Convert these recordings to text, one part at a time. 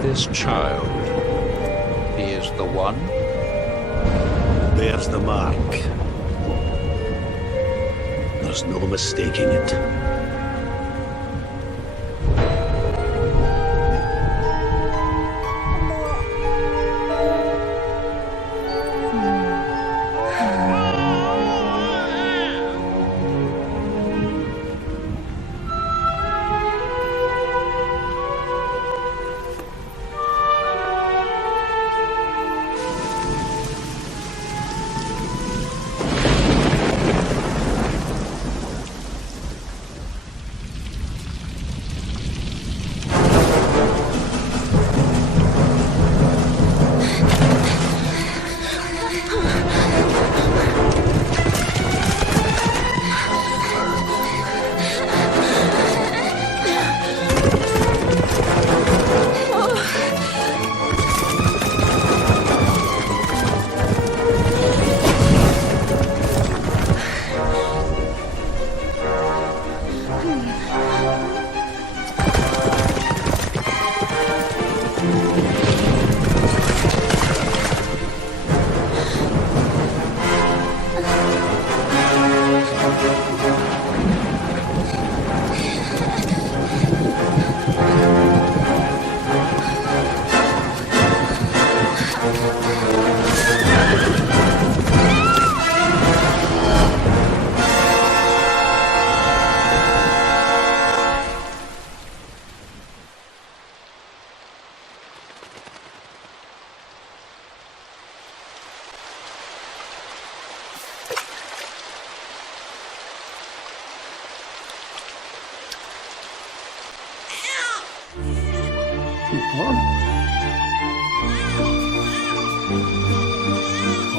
This child, he is the one? Bears the mark. There's no mistaking it.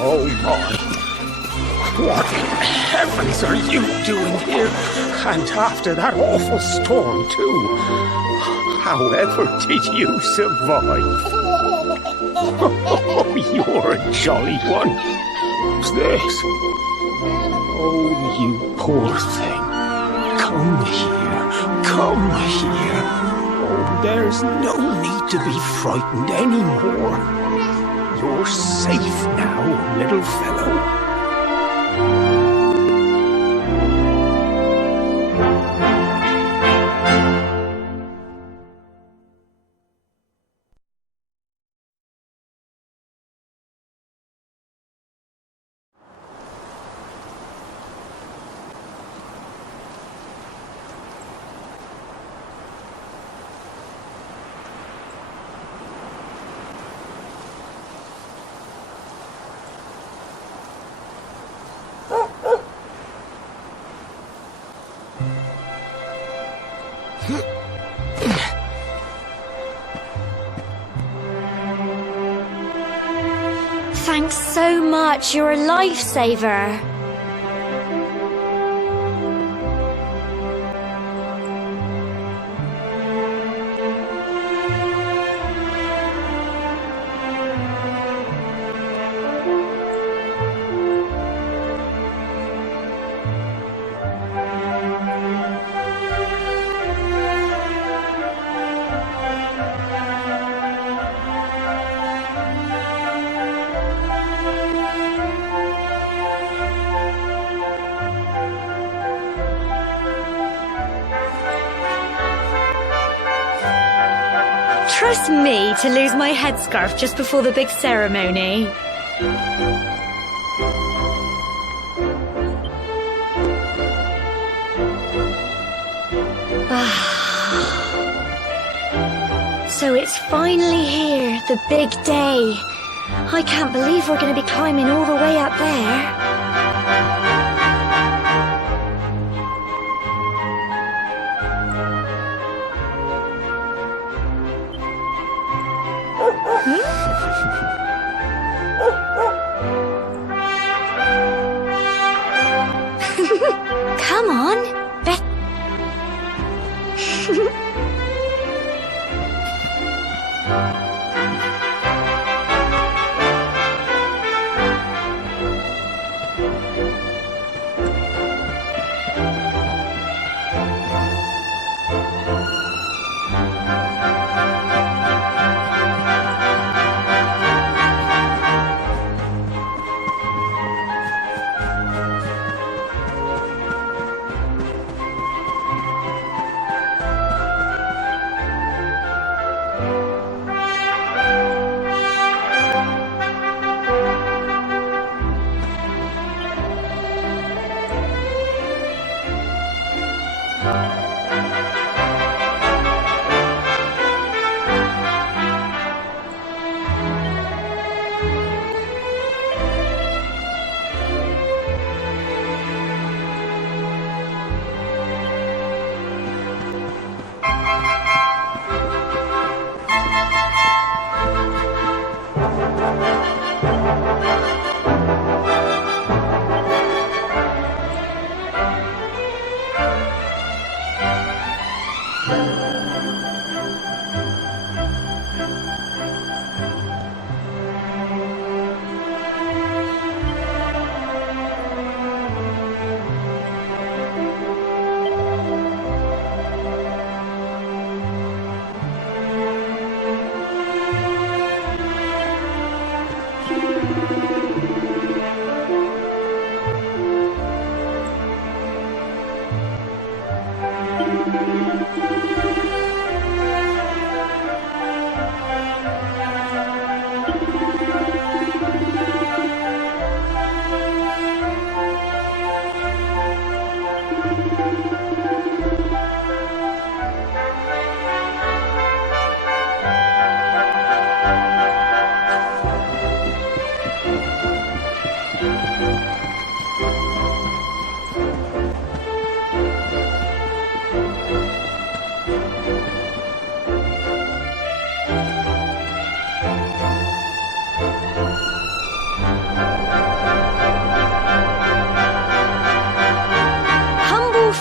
Oh my! What in heavens are you doing here? And after that awful storm, too. However did you survive? Oh, you're a jolly one. What's this? Oh, you poor thing. Come here. Come here. Oh, there's no need to be frightened anymore. You're safe now, little fellow. Thanks so much, you're a lifesaver. Trust me to lose my headscarf just before the big ceremony. So it's finally here, the big day. I can't believe we're going to be climbing all the way up there. Come on, Beth.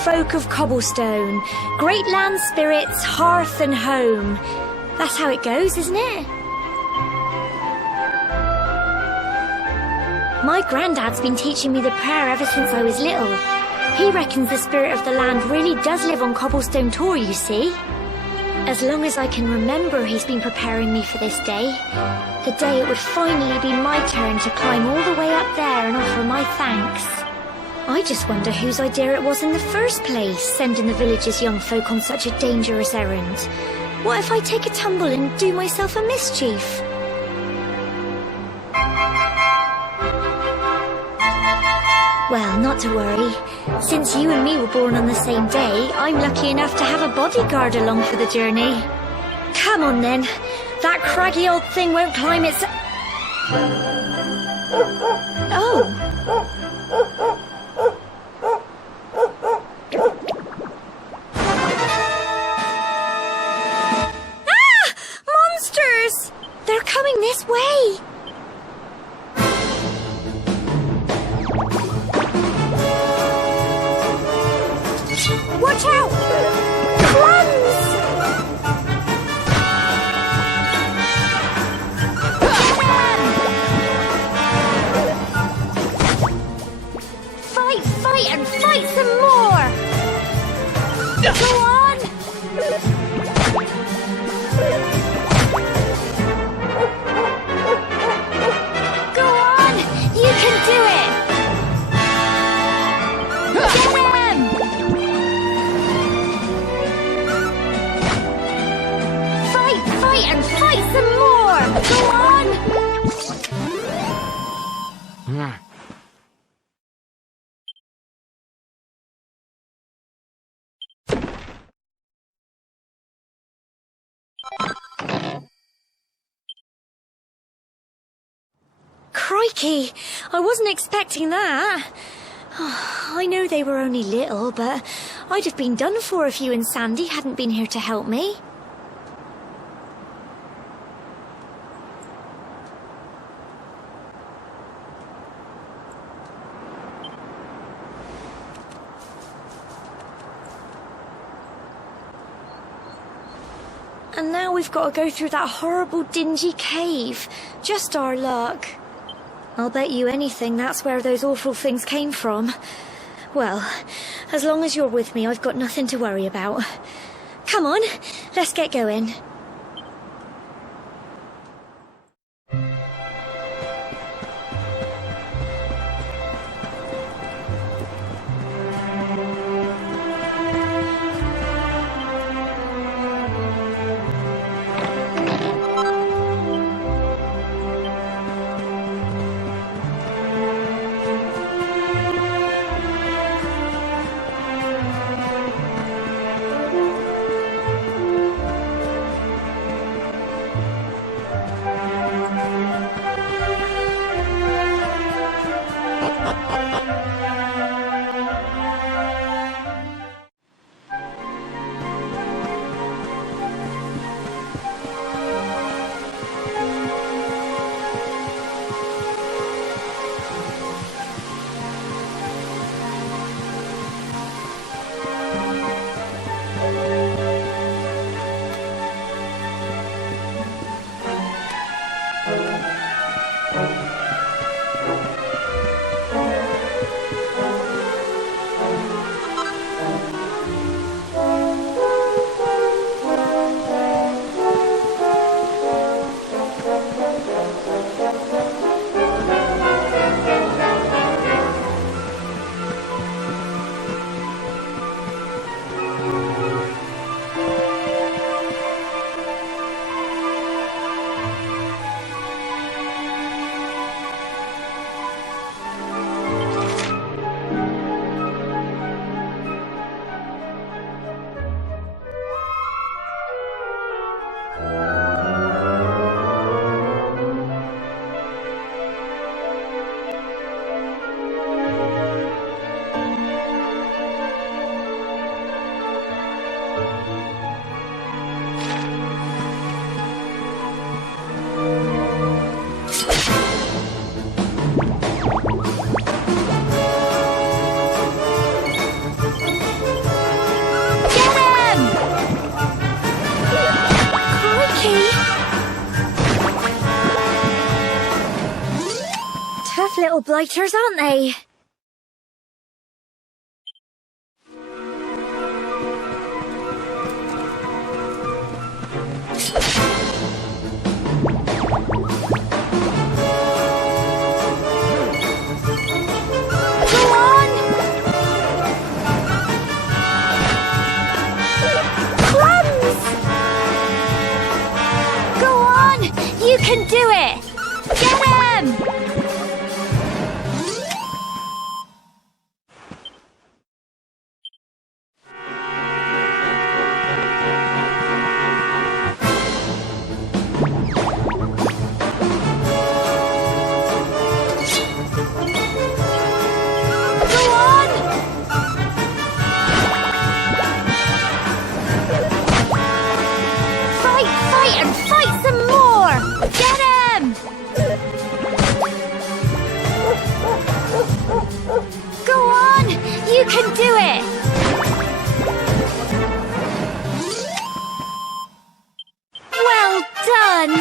Folk of cobblestone, great land spirits, hearth and home. That's how it goes, isn't it? My granddad's been teaching me the prayer ever since I was little. He reckons the spirit of the land really does live on Cobblestone Tor, you see. As long as I can remember, he's been preparing me for this day. The day it would finally be my turn to climb all the way up there and offer my thanks. I just wonder whose idea it was in the first place, sending the village's young folk on such a dangerous errand. What if I take a tumble and do myself a mischief? Well, not to worry. Since you and me were born on the same day, I'm lucky enough to have a bodyguard along for the journey. Come on then. That craggy old thing won't climb its... Oh. They're coming this way! Watch out! Cleanse! Fight and fight some more! Go on! And fight some more! Go on! Crikey! I wasn't expecting that. I know they were only little, but I'd have been done for if you and Sandy hadn't been here to help me. And now we've got to go through that horrible dingy cave. Just our luck. I'll bet you anything that's where those awful things came from. Well, as long as you're with me, I've got nothing to worry about. Come on, let's get going. Tough little blighters, aren't they? Go on! Crumbs! Go on! You can do it! Get him! You can do it! Well done!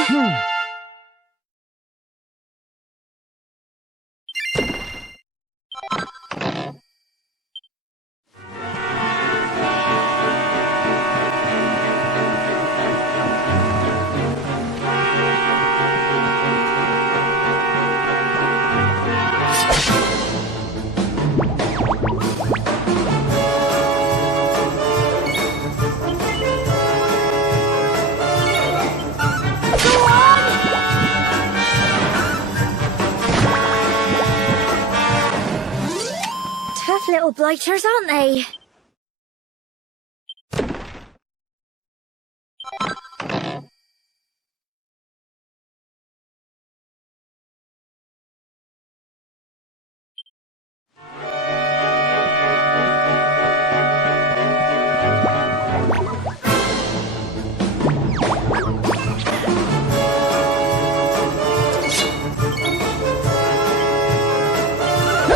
Tough little blighters, aren't they?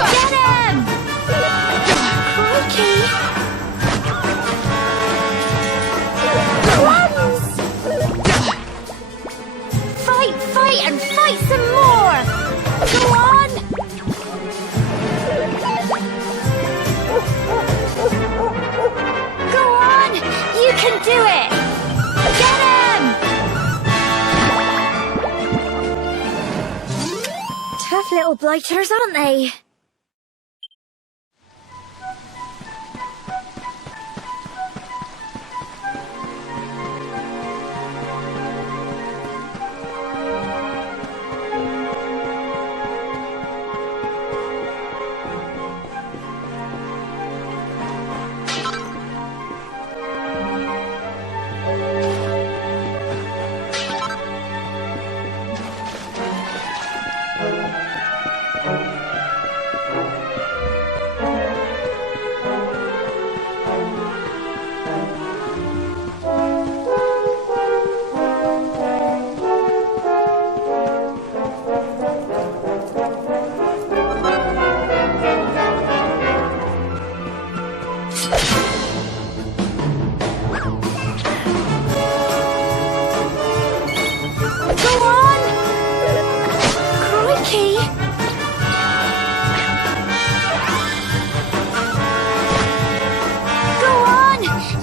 Get him! Crikey! Nail blighters, aren't they?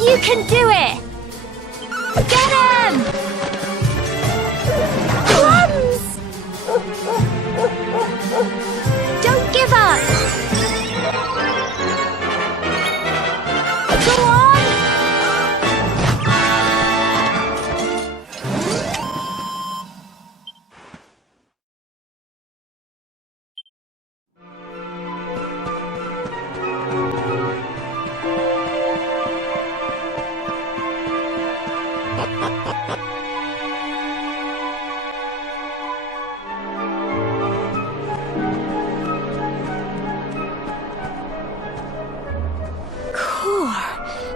You can do it! Get him! Plums! Don't give up! Go on!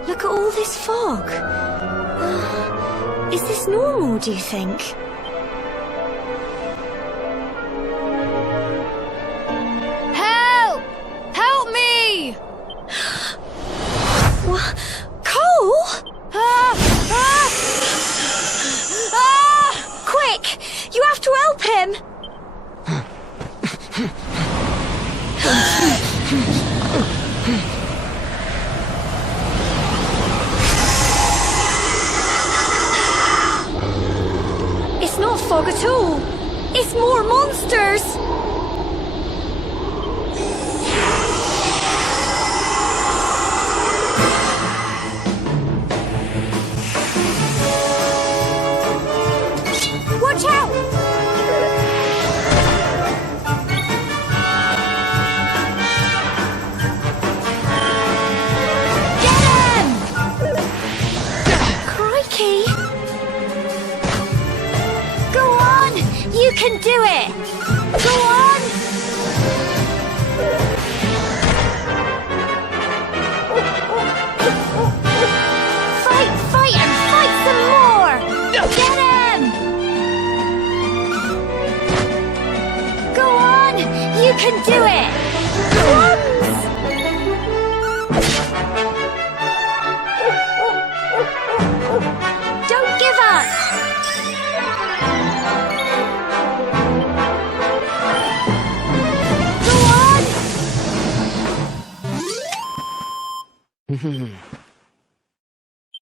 Look at all this fog. Is this normal, do you think? Help! Help me! What? Cole? Quick! You have to help him! It's not fog at all. It's more monsters. Watch out! Get him! Crikey! You can do it! Go on! Fight and fight some more! Get him! Go on! You can do it! Plums! Don't give up!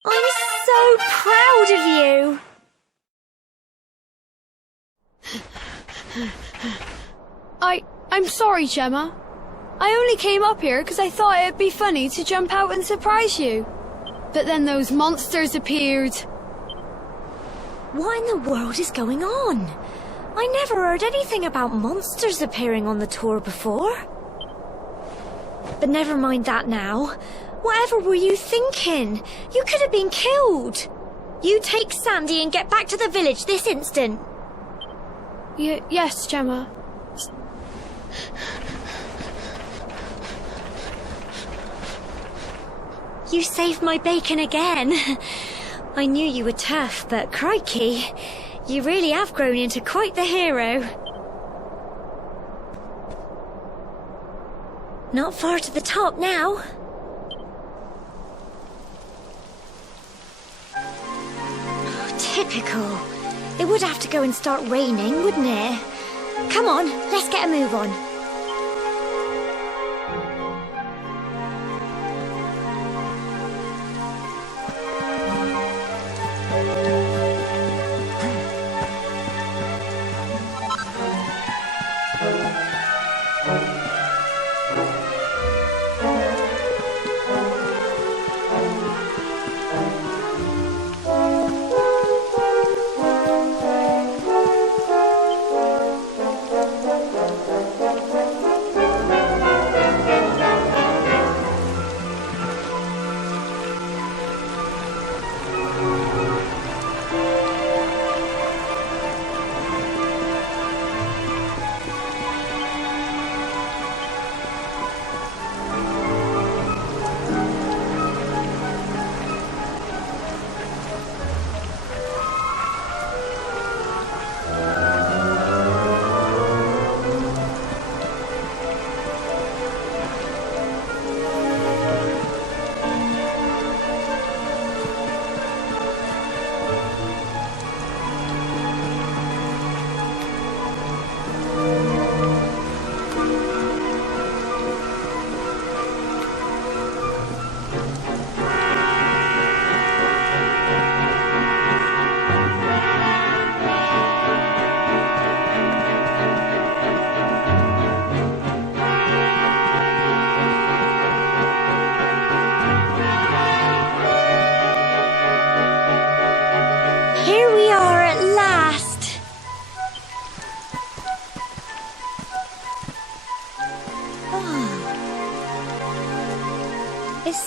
I'm so proud of you! I'm sorry, Gemma. I only came up here because I thought it'd be funny to jump out and surprise you. But then those monsters appeared. What in the world is going on? I never heard anything about monsters appearing on the tour before. But never mind that now. Whatever were you thinking? You could have been killed. You take Sandy and get back to the village this instant. Yes, Gemma. You saved my bacon again. I knew you were tough, but crikey, you really have grown into quite the hero. Not far to the top now. Typical. It would have to go and start raining, wouldn't it? Come on, let's get a move on.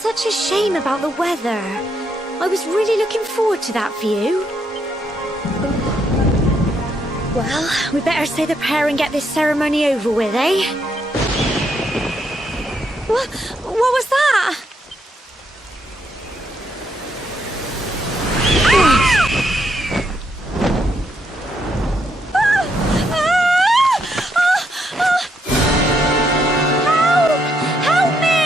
such a shame about the weather. I was really looking forward to that view. Well, we better say the prayer and get this ceremony over with, eh? What was that? Help me!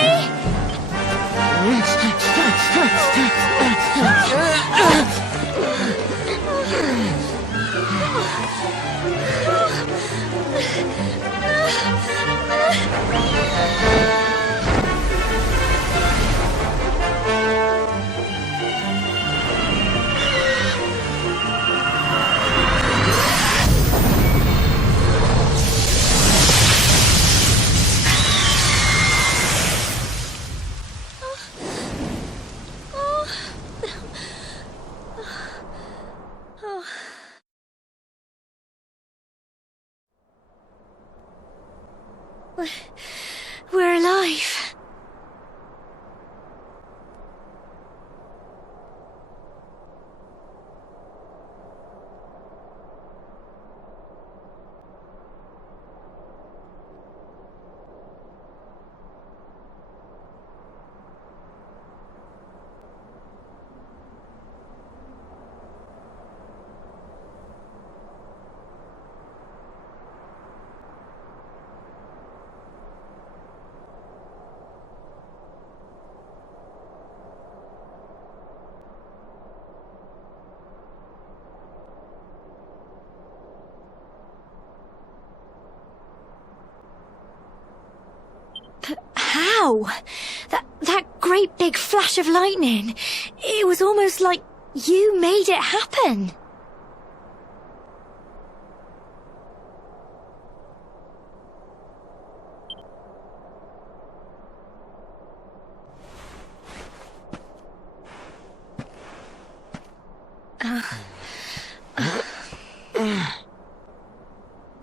We're alive. How? That great big flash of lightning. It was almost like you made it happen.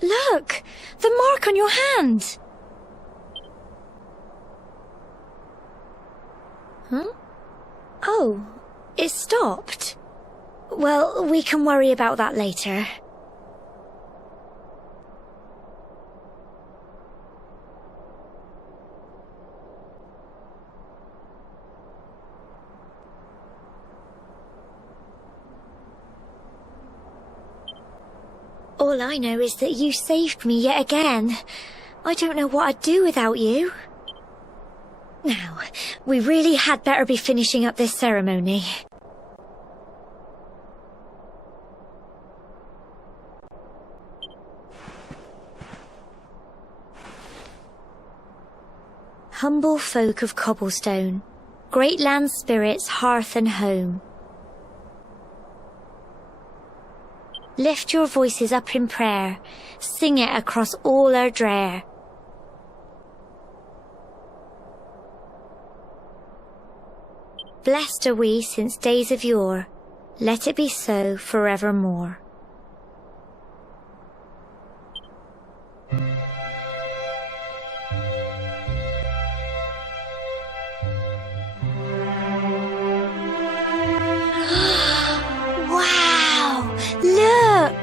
Look! The mark on your hand! Huh? Oh, it stopped. Well, we can worry about that later. All I know is that you saved me yet again. I don't know what I'd do without you. Now, we really had better be finishing up this ceremony. Humble folk of Cobblestone, great land spirits, hearth and home. Lift your voices up in prayer, sing it across all our drear. Blessed are we since days of yore, let it be so forevermore. Wow! Look!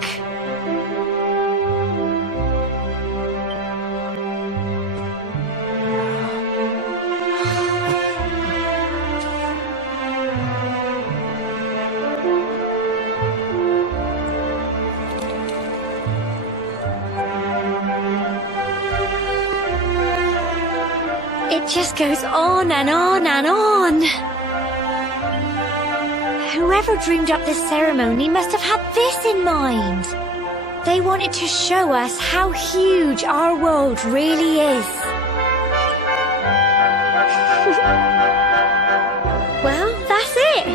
It just goes on and on and on. Whoever dreamed up this ceremony must have had this in mind. They wanted to show us how huge our world really is. Well, that's it.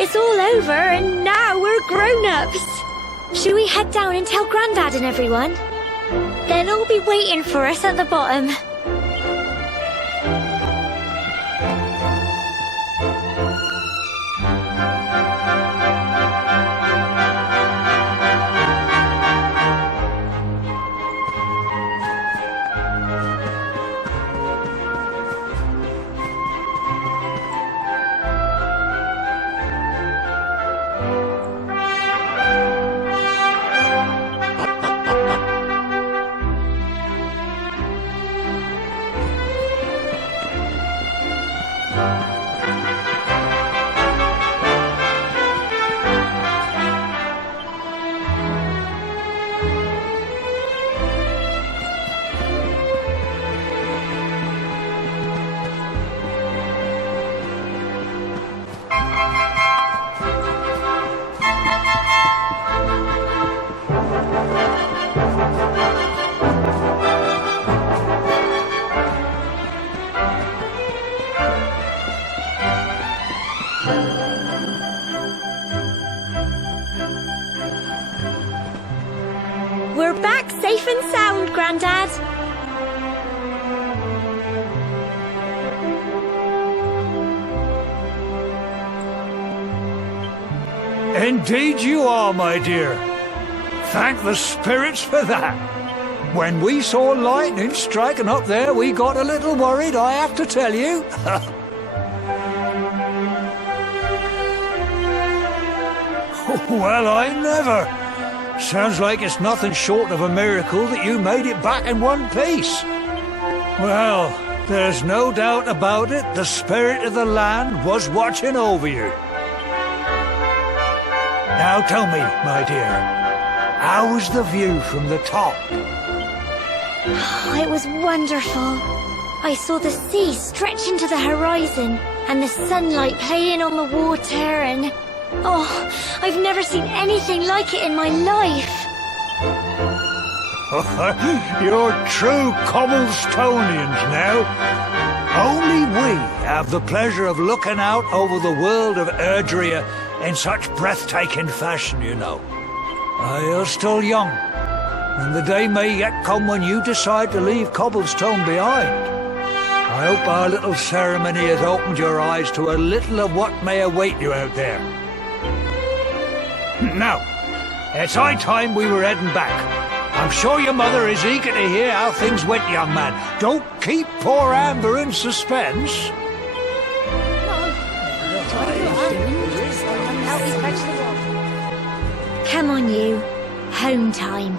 It's all over and now we're grown-ups. Should we head down and tell Grandad and everyone? They'll all be waiting for us at the bottom. and sound, Grandad. Indeed you are, my dear. Thank the spirits for that. When we saw lightning striking up there, we got a little worried, I have to tell you. Well, I never. Sounds like it's nothing short of a miracle that you made it back in one piece. Well, there's no doubt about it, the spirit of the land was watching over you. Now tell me, my dear, how was the view from the top? It was wonderful. I saw the sea stretch into the horizon and the sunlight playing on the water and... Oh, I've never seen anything like it in my life. You're true Cobblestonians now. Only we have the pleasure of looking out over the world of Erdrea in such breathtaking fashion, you know. You're still young, and the day may yet come when you decide to leave Cobblestone behind. I hope our little ceremony has opened your eyes to a little of what may await you out there. Now, it's high time we were heading back. I'm sure your mother is eager to hear how things went, young man. Don't keep poor Amber in suspense. Come on, you. Home time.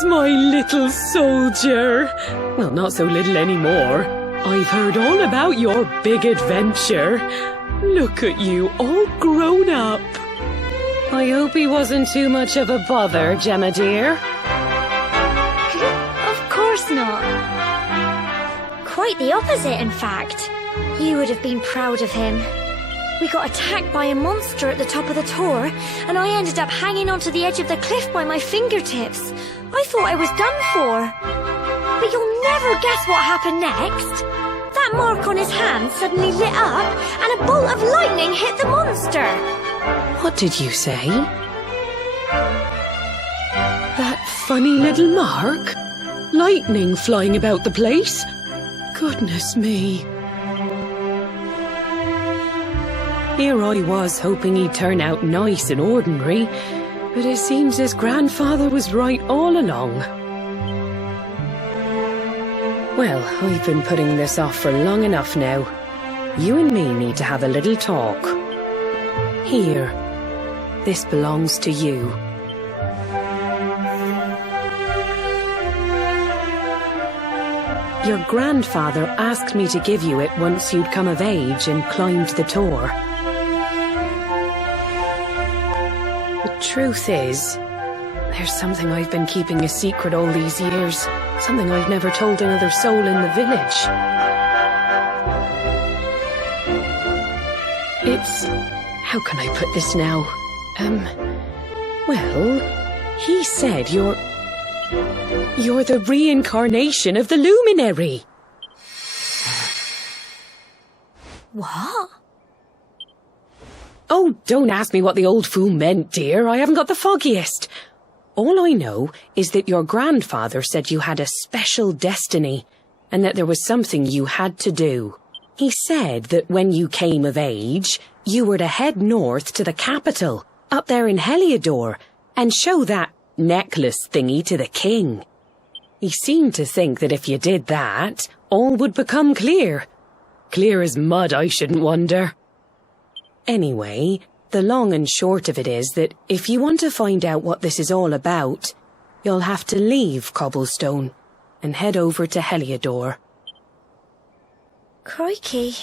there's my little soldier. Well, not so little anymore. I've heard all about your big adventure. Look at you, all grown up. I hope he wasn't too much of a bother, Gemma dear. Of course not. Quite the opposite, in fact. You would have been proud of him. We got attacked by a monster at the top of the tour, and I ended up hanging onto the edge of the cliff by my fingertips. I thought I was done for. But you'll never guess what happened next. That mark on his hand suddenly lit up, and a bolt of lightning hit the monster. What did you say? That funny little mark? Lightning flying about the place? Goodness me. Here I was hoping he'd turn out nice and ordinary, but it seems his grandfather was right all along. Well, I've been putting this off for long enough now. You and me need to have a little talk. Here, this belongs to you. Your grandfather asked me to give you it once you'd come of age and climbed the tour. The truth is, there's something I've been keeping a secret all these years. Something I've never told another soul in the village. It's... how can I put this now? Well, he said you're the reincarnation of the luminary. What? Oh, don't ask me what the old fool meant, dear. I haven't got the foggiest. All I know is that your grandfather said you had a special destiny, and that there was something you had to do. He said that when you came of age, you were to head north to the capital, up there in Heliodor, and show that necklace thingy to the king. He seemed to think that if you did that, all would become clear. Clear as mud, I shouldn't wonder. Anyway, the long and short of it is that if you want to find out what this is all about, you'll have to leave Cobblestone and head over to Heliodor. Crikey.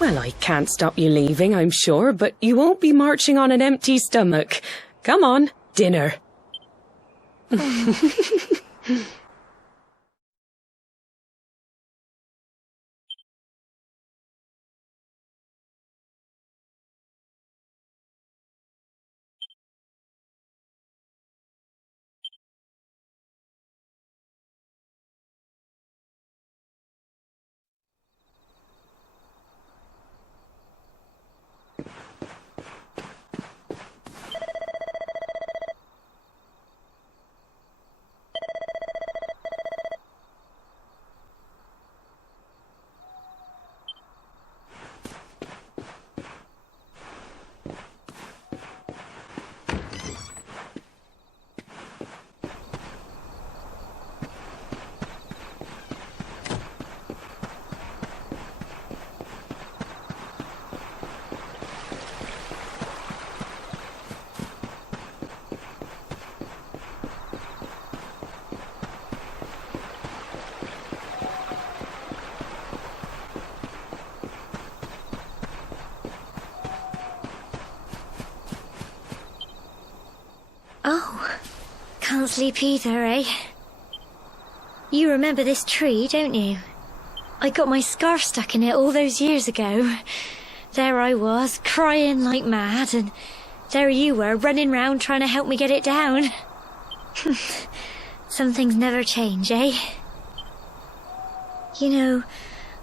Well, I can't stop you leaving, I'm sure, but you won't be marching on an empty stomach. Come on, dinner. Oh, can't sleep either, eh? You remember this tree, don't you? I got my scarf stuck in it all those years ago. There I was, crying like mad, and there you were, running round trying to help me get it down. Some things never change, eh? You know,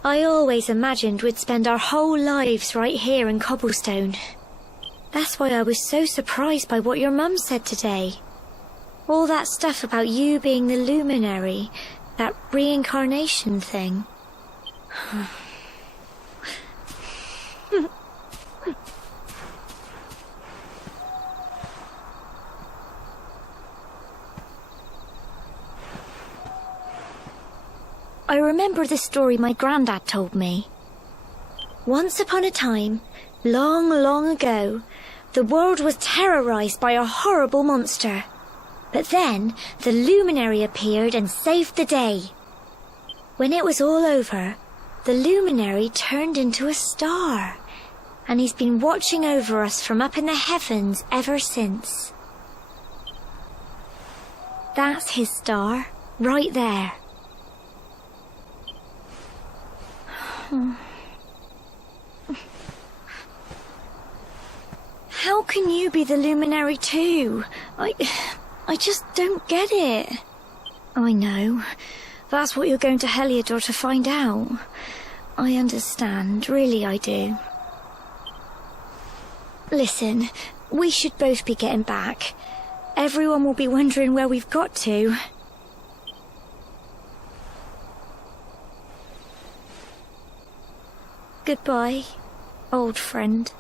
I always imagined we'd spend our whole lives right here in Cobblestone. That's why I was so surprised by what your mum said today. All that stuff about you being the luminary, that reincarnation thing. I remember the story my granddad told me. Once upon a time, long, long ago, The world was terrorized by a horrible monster. But then the luminary appeared and saved the day. When it was all over, the luminary turned into a star. And he's been watching over us from up in the heavens ever since. That's his star, right there. How can you be the luminary too? I just don't get it. I know. That's what you're going to Heliodor to find out. I understand, really I do. Listen, we should both be getting back. Everyone will be wondering where we've got to. Goodbye, old friend.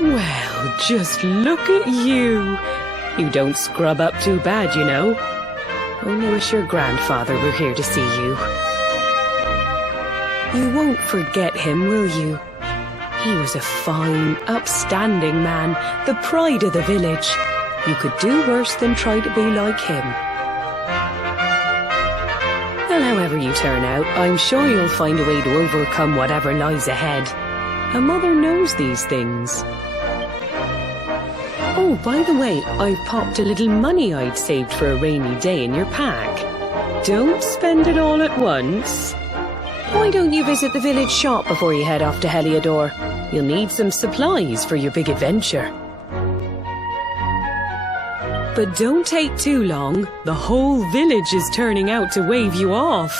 Well, just look at you. You don't scrub up too bad, you know. Only wish your grandfather were here to see you. You won't forget him, will you? He was a fine, upstanding man, the pride of the village. You could do worse than try to be like him. Well, however you turn out, I'm sure you'll find a way to overcome whatever lies ahead. A mother knows these things. Oh, by the way, I've popped a little money I'd saved for a rainy day in your pack. Don't spend it all at once. Why don't you visit the village shop before you head off to Heliodor? You'll need some supplies for your big adventure. But don't take too long. The whole village is turning out to wave you off.